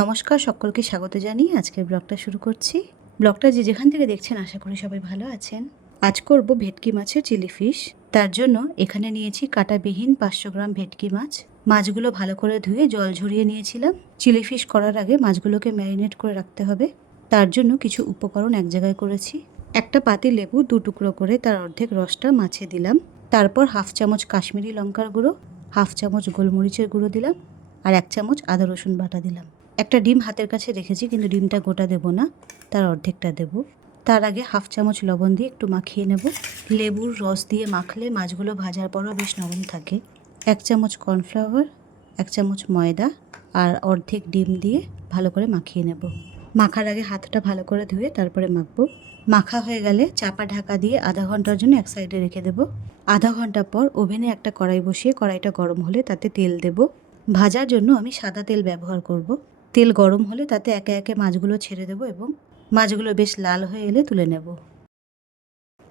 নমস্কার, সকলকে স্বাগত জানিয়ে আজকের ব্লগটা শুরু করছি। ব্লগটা যে যেখান থেকে দেখছেন, আশা করি সবাই ভালো আছেন। আজ করব ভেটকি মাছের চিলি ফিশ। তার জন্য এখানে নিয়েছি কাটাবিহীন পাঁচশো গ্রাম ভেটকি মাছ। মাছগুলো ভালো করে ধুয়ে জল ঝরিয়ে নিয়েছিলাম। চিলি ফিশ করার আগে মাছগুলোকে ম্যারিনেট করে রাখতে হবে। তার জন্য কিছু উপকরণ এক জায়গায় করেছি। একটা পাতি লেবু দু টুকরো করে তার অর্ধেক রসটা মাছে দিলাম। তারপর হাফ চামচ কাশ্মীরি লঙ্কার গুঁড়ো, হাফ চামচ গোলমরিচের গুঁড়ো দিলাম। আর এক চামচ আদা রসুন বাটা দিলাম। একটা ডিম হাতের কাছে রেখেছি, কিন্তু ডিমটা গোটা দেবো না, তার অর্ধেকটা দেব। তার আগে হাফ চামচ লবণ দিয়ে একটু মাখিয়ে নেব। লেবুর রস দিয়ে মাখলে মাছগুলো ভাজার পরও বেশ নরম থাকে। এক চামচ কর্নফ্লাওয়ার, এক চামচ ময়দা আর অর্ধেক ডিম দিয়ে ভালো করে মাখিয়ে নেব। মাখার আগে হাতটা ভালো করে ধুয়ে তারপরে মাখবো। মাখা হয়ে গেলে চাপা ঢাকা দিয়ে আধা ঘণ্টার জন্য এক সাইডে রেখে দেব। আধা ঘণ্টা পর ওভেনে একটা কড়াই বসিয়ে কড়াইটা গরম হলে তাতে তেল দেব। ভাজার জন্য আমি সাদা তেল ব্যবহার করব। তেল গরম হলে তাতে একে একে মাছগুলো ছেড়ে দেব এবং মাছগুলো বেশ লাল হয়ে এলে তুলে নেব।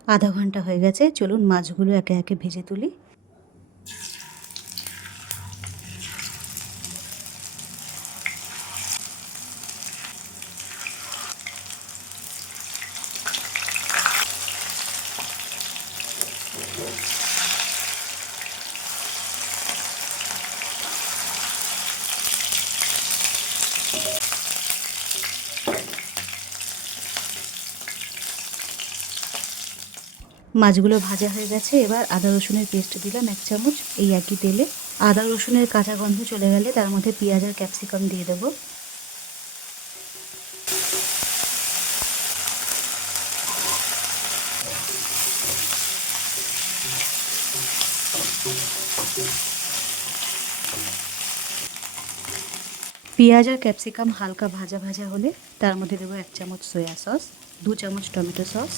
আধা ঘণ্টা হয়ে গেছে, চলুন মাছগুলো একে একে ভেজে তুলি। মাছগুলো ভাজা হয়ে গেছে, এবার আদা রসুনের পেস্ট দিলাম এক চামচ, এই একই তেলে। আদা রসুনের কাঁচা গন্ধ চলে গেলে তার মধ্যে পেঁয়াজ আর ক্যাপসিকাম দিয়ে দেবো। পেঁয়াজ আর ক্যাপসিকাম হালকা ভাজা ভাজা হলে তার মধ্যে দেবো এক চামচ সয়া সস, দু চামচ টমেটো সস।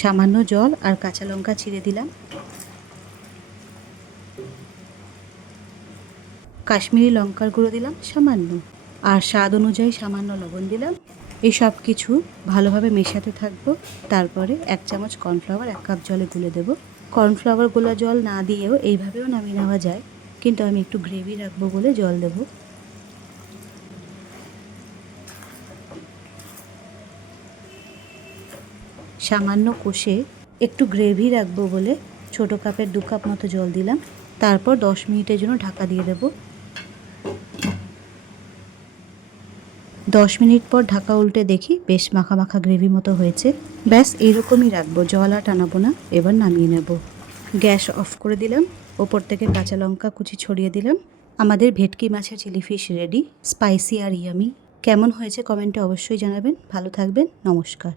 সামান্য জল আর কাঁচা লঙ্কা ছিঁড়ে দিলাম। কাশ্মীরি লঙ্কার গুঁড়ো দিলাম সামান্য। আর স্বাদ অনুযায়ী সামান্য লবণ দিলাম। এই সব কিছু ভালোভাবে মেশাতে থাকব। তারপরে এক চামচ কর্নফ্লাওয়ার, এক কাপ জলে গুলে দেবো। কর্নফ্লাওয়ার গোলা জল না দিয়েও এইভাবেও নামিয়ে নেওয়া যায়, কিন্তু আমি একটু গ্রেভি রাখব বলে জল দেবো। সামান্য কষে একটু গ্রেভি রাখব বলে ছোট কাপের দু কাপ মতো জল দিলাম। তারপর দশ মিনিটের জন্য ঢাকা দিয়ে দেব। দশ মিনিট পর ঢাকা উল্টে দেখি বেশ মাখা মাখা গ্রেভি মতো হয়েছে। ব্যাস, এইরকমই রাখব, জল আর টানাবো না, এবার নামিয়ে নেব। গ্যাস অফ করে দিলাম, ওপর থেকে কাঁচা লঙ্কা কুচি ছড়িয়ে দিলাম। আমাদের ভেটকি মাছের চিলি ফিশ রেডি, স্পাইসি আর ইয়ামি। কেমন হয়েছে কমেন্টে অবশ্যই জানাবেন। ভালো থাকবেন, নমস্কার।